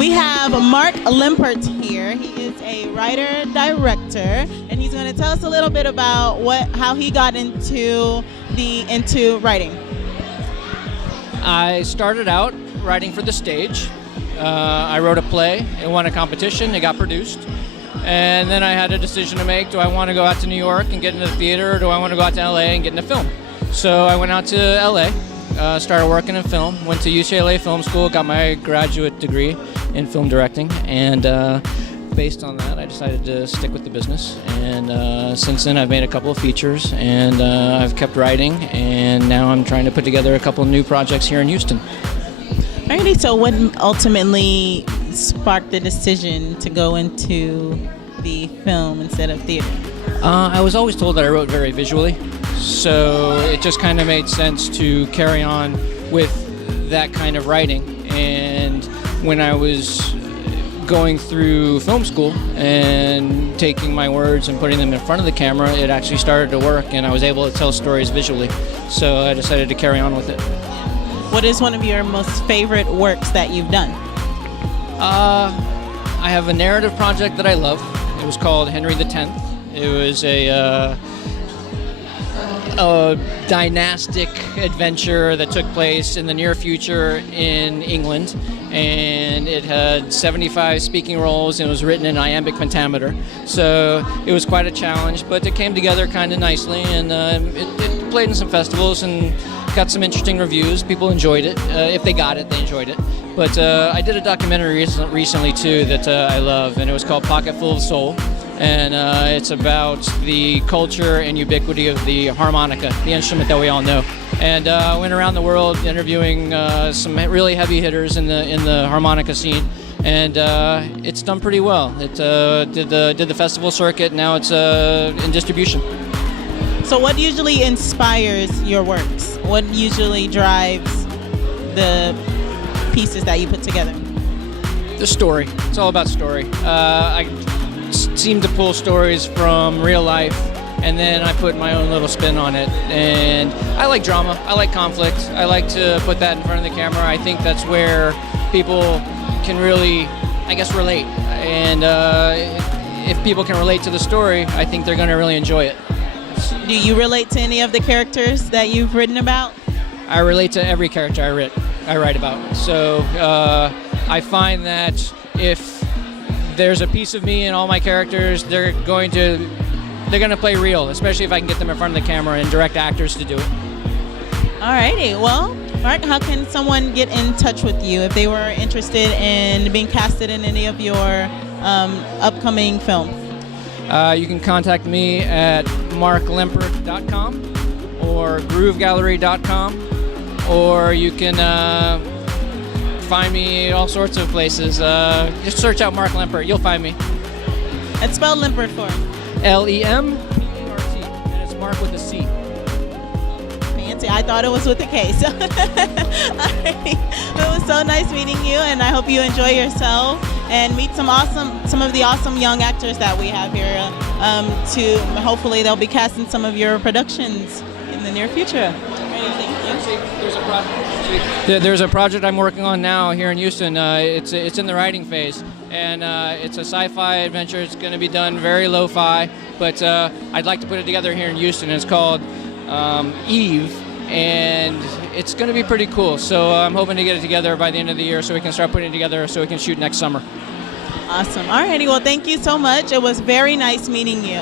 We have Marc Lempert here. He is a writer-director, and he's going to tell us a little bit about how he got into writing. I started out writing for the stage. I wrote a play. It won a competition. It got produced. And then I had a decision to make. Do I want to go out to New York and get into the theater, or do I want to go out to LA and get into film? So I went out to LA, started working in film, went to UCLA Film School, got my graduate degree in film directing, and based on that I decided to stick with the business. And since then I've made a couple of features, and I've kept writing, and now I'm trying to put together a couple of new projects here in Houston. Alrighty, so what ultimately sparked the decision to go into the film instead of theater? I was always told that I wrote very visually, so it just kind of made sense to carry on with that kind of writing. And when I was going through film school and taking my words and putting them in front of the camera, it actually started to work, and I was able to tell stories visually. So I decided to carry on with it. What is one of your most favorite works that you've done? I have a narrative project that I love. It was called Henry X. It was a dynastic adventure that took place in the near future in England, and it had 75 speaking roles, and it was written in iambic pentameter. So it was quite a challenge, but it came together kind of nicely, and it played in some festivals and got some interesting reviews. People enjoyed it. If they got it, they enjoyed it. But I did a documentary recently too that I love, and it was called Pocket Full of Soul. And it's about the culture and ubiquity of the harmonica, the instrument that we all know. And I went around the world interviewing some really heavy hitters in the harmonica scene, and it's done pretty well. It did the festival circuit. Now it's in distribution. So what usually inspires your works? What usually drives the pieces that you put together? The story. It's all about story. I seem to pull stories from real life, and then I put my own little spin on it. And I like drama. I like conflict. I like to put that in front of the camera. I think that's where people can really, I guess, relate. And if people can relate to the story, I think they're going to really enjoy it. Do you relate to any of the characters that you've written about? I relate to every character I write about. So I find that if there's a piece of me in all my characters, they're going to play real, especially if I can get them in front of the camera and direct actors to do it. Alrighty, well, Marc, how can someone get in touch with you if they were interested in being casted in any of your upcoming films? You can contact me at marclempert.com or groovegallery.com, or you can find me at all sorts of places. Just search out Marc Lempert. You'll find me. And spell Lempert for me. Lempert, and it's Marc with a C. Fancy. I thought it was with a K. So it was so nice meeting you, and I hope you enjoy yourself and meet some of the awesome young actors that we have here. Hopefully they'll be casting some of your productions in the near future. There's a project I'm working on now here in Houston. It's in the writing phase, and it's a sci-fi adventure. It's going to be done very lo-fi, but I'd like to put it together here in Houston. It's called Eve, and it's going to be pretty cool. So I'm hoping to get it together by the end of the year so we can start putting it together so we can shoot next summer. Awesome. Alrighty, well, thank you so much. It was very nice meeting you.